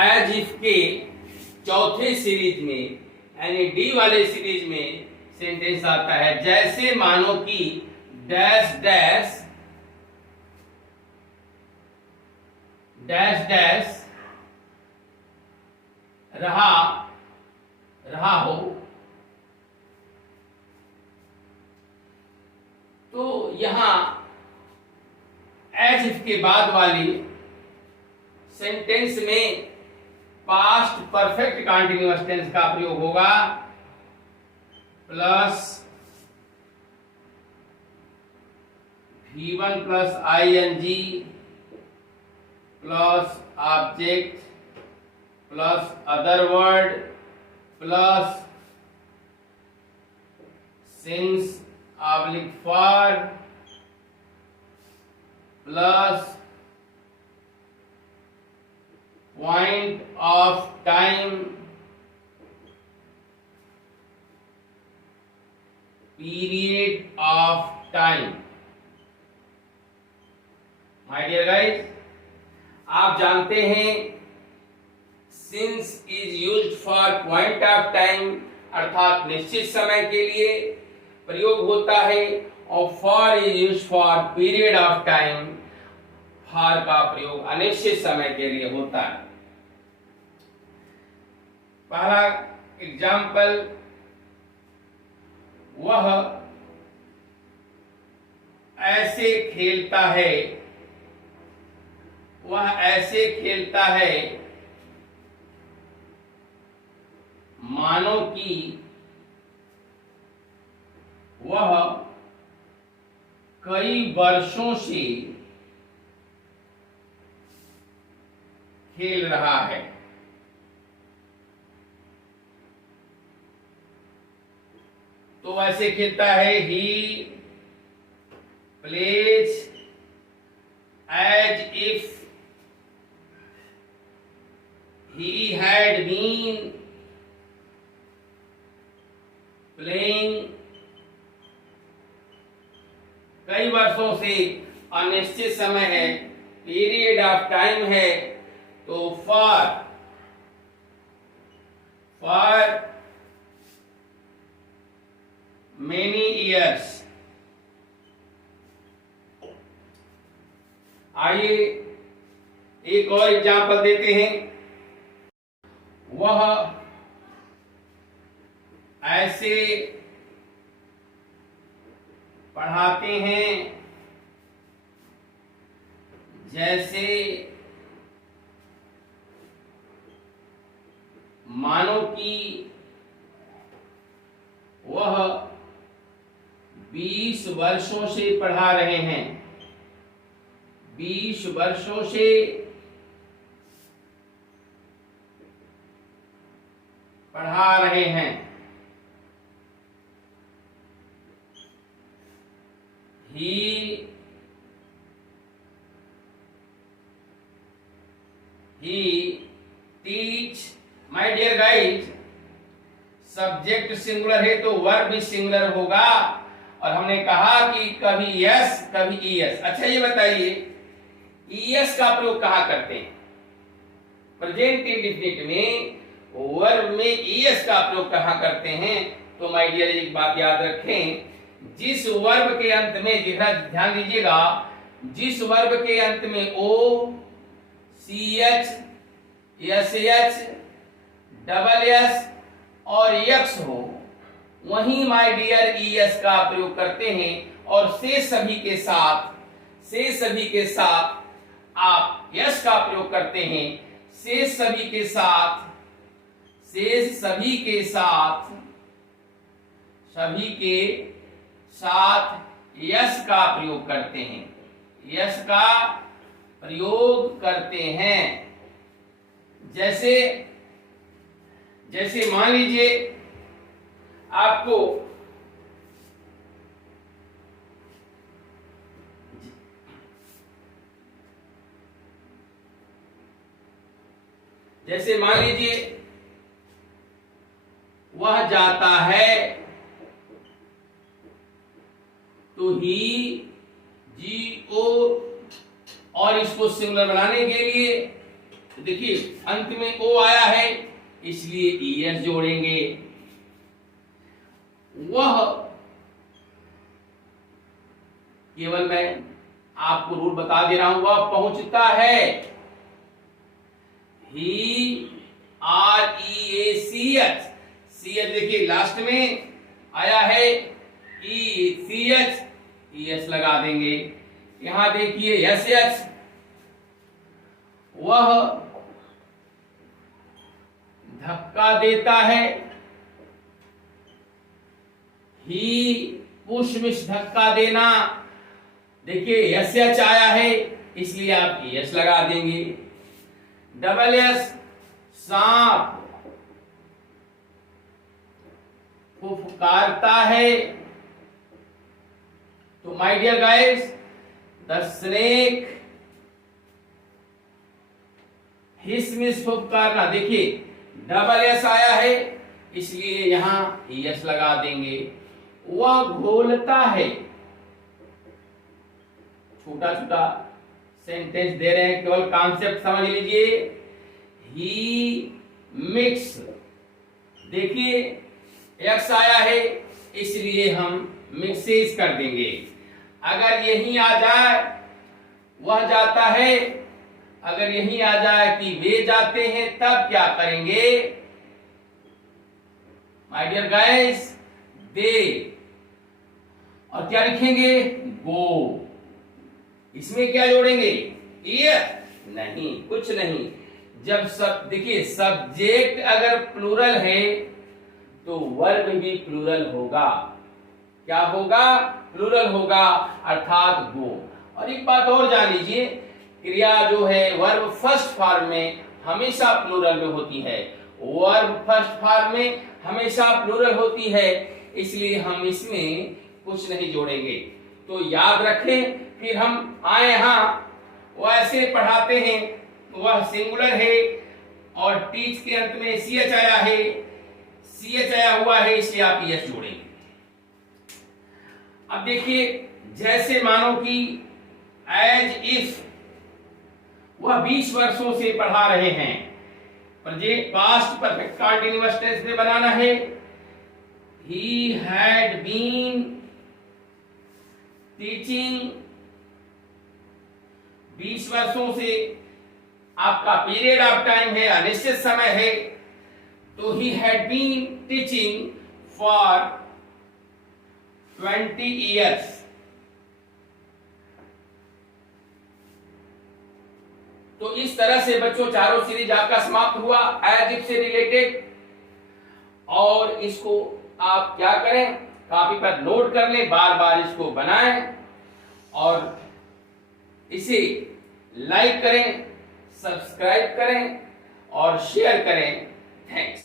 As if के चौथे series में यानी डी वाले सीरीज में सेंटेंस आता है जैसे मानो कि डैश डैश डैश डैश रहा हो, तो यहां एज इफ के बाद वाली सेंटेंस में पास्ट परफेक्ट कंटीन्यूअस टेंस का प्रयोग होगा plus V1 plus ING plus object plus other word plus since oblique for plus point of time period of time. My dear guys, आप जानते हैं since is used for point of time अर्थात निश्चित समय के लिए प्रयोग होता है और for is used for period of time, for का प्रयोग अनिश्चित समय के लिए होता है। पहला एग्जाम्पल, वह ऐसे खेलता है, वह ऐसे खेलता है मानो कि वह कई वर्षों से खेल रहा है। तो वैसे खेलता है ही plays as if he had been playing, कई वर्षों से अनिश्चित समय है, पीरियड ऑफ टाइम है, तो फॉर मेनी ईयर्स। आइए एक और एग्जाम्पल देते हैं, वह ऐसे पढ़ाते हैं जैसे मानो कि वह 20 वर्षों से पढ़ा रहे हैं, 20 वर्षों से पढ़ा रहे हैं। he teach। My dear guys, subject singular है तो वर्ब भी सिंगुलर होगा और हमने कहा कि कभी यस कभी ईएस। अच्छा ये बताइए ईएस का प्रयोग कहाँ करते हैं? प्रेजेंट इंडेफिनिट में वर्ब में ईएस का प्रयोग कहाँ करते हैं? तो माय डियर एक बात याद रखें, जिस वर्ब के अंत में, ध्यान दीजिएगा, जिस वर्ब के अंत में O C H S H double S और एक्स हो वहीं माय डियर ईएस का प्रयोग करते हैं और से सभी के साथ आप यस का प्रयोग करते हैं। से सभी के साथ यस का प्रयोग करते हैं, यस का प्रयोग करते हैं। जैसे मान लीजिए आपको वह जाता है तो ही जी ओ और इसको सिंगुलर बनाने के लिए तो देखिए अंत में ओ आया है इसलिए ईएस जोड़ेंगे। वह, केवल मैं आपको रूल बता दे रहा हूं, वह पहुंचता है, ही, REACH, CH देखिए लास्ट में आया है, ECH, ES लगा देंगे। यहां देखिए SH, वह धक्का देता है, ही, पुश धक्का देना, देखिए SH आया है इसलिए आप ES लगा देंगे। SS, सांप, फुफकारता है, तो my dear guys the snake hiss मिस फुफकारना, देखिए SS आया है इसलिए यहां ES लगा देंगे। वह घोलता है, छोटा छोटा सेंटेंस दे रहे हैं, केवल कॉन्सेप्ट समझ लीजिए। ही मिक्स, देखिए X आया है इसलिए हम मिक्सेस कर देंगे। अगर यही आ जाए वह जाता है, अगर यही आ जाए कि वे जाते हैं, तब क्या करेंगे माय डियर गाइस, दे, और क्या लिखेंगे, गो। इसमें क्या जोड़ेंगे, नहीं, कुछ नहीं। जब सब देखिए सब्जेक्ट अगर प्लूरल है तो वर्ब भी प्लूरल होगा। क्या होगा, प्लूरल होगा, अर्थात गो। और एक बात और जान लीजिए, क्रिया जो है वर्ब फर्स्ट फॉर्म में हमेशा प्लूरल में होती है, वर्ब फर्स्ट फॉर्म में हमेशा प्लूरल होती है, इसलिए हम इसमें कुछ नहीं जोड़ेंगे। तो याद रखें, फिर हम आए यहां वो ऐसे पढ़ाते हैं, वह सिंगुलर है और टीच के अंत में CH आया है, CH आया हुआ है इसलिए आप ES जोड़ेंगे। अब देखिए जैसे मानो कि एज इफ वह 20 वर्षों से पढ़ा रहे हैं, पास्ट परफेक्ट कंटीन्यूअस टेंस में बनाना है। ही हैड बीन टीचिंग, 20 वर्षों से आपका पीरियड ऑफ टाइम है, अनिश्चित समय है, तो he had been teaching for 20 years। तो इस तरह से बच्चों चारों सीरीज आपका समाप्त हुआ एज इफ से रिलेटेड। और इसको आप क्या करें, कॉपी पर नोट कर लें, बार बार इसको बनाएं और इसे लाइक करें, सब्सक्राइब करें और शेयर करें। थैंक्स।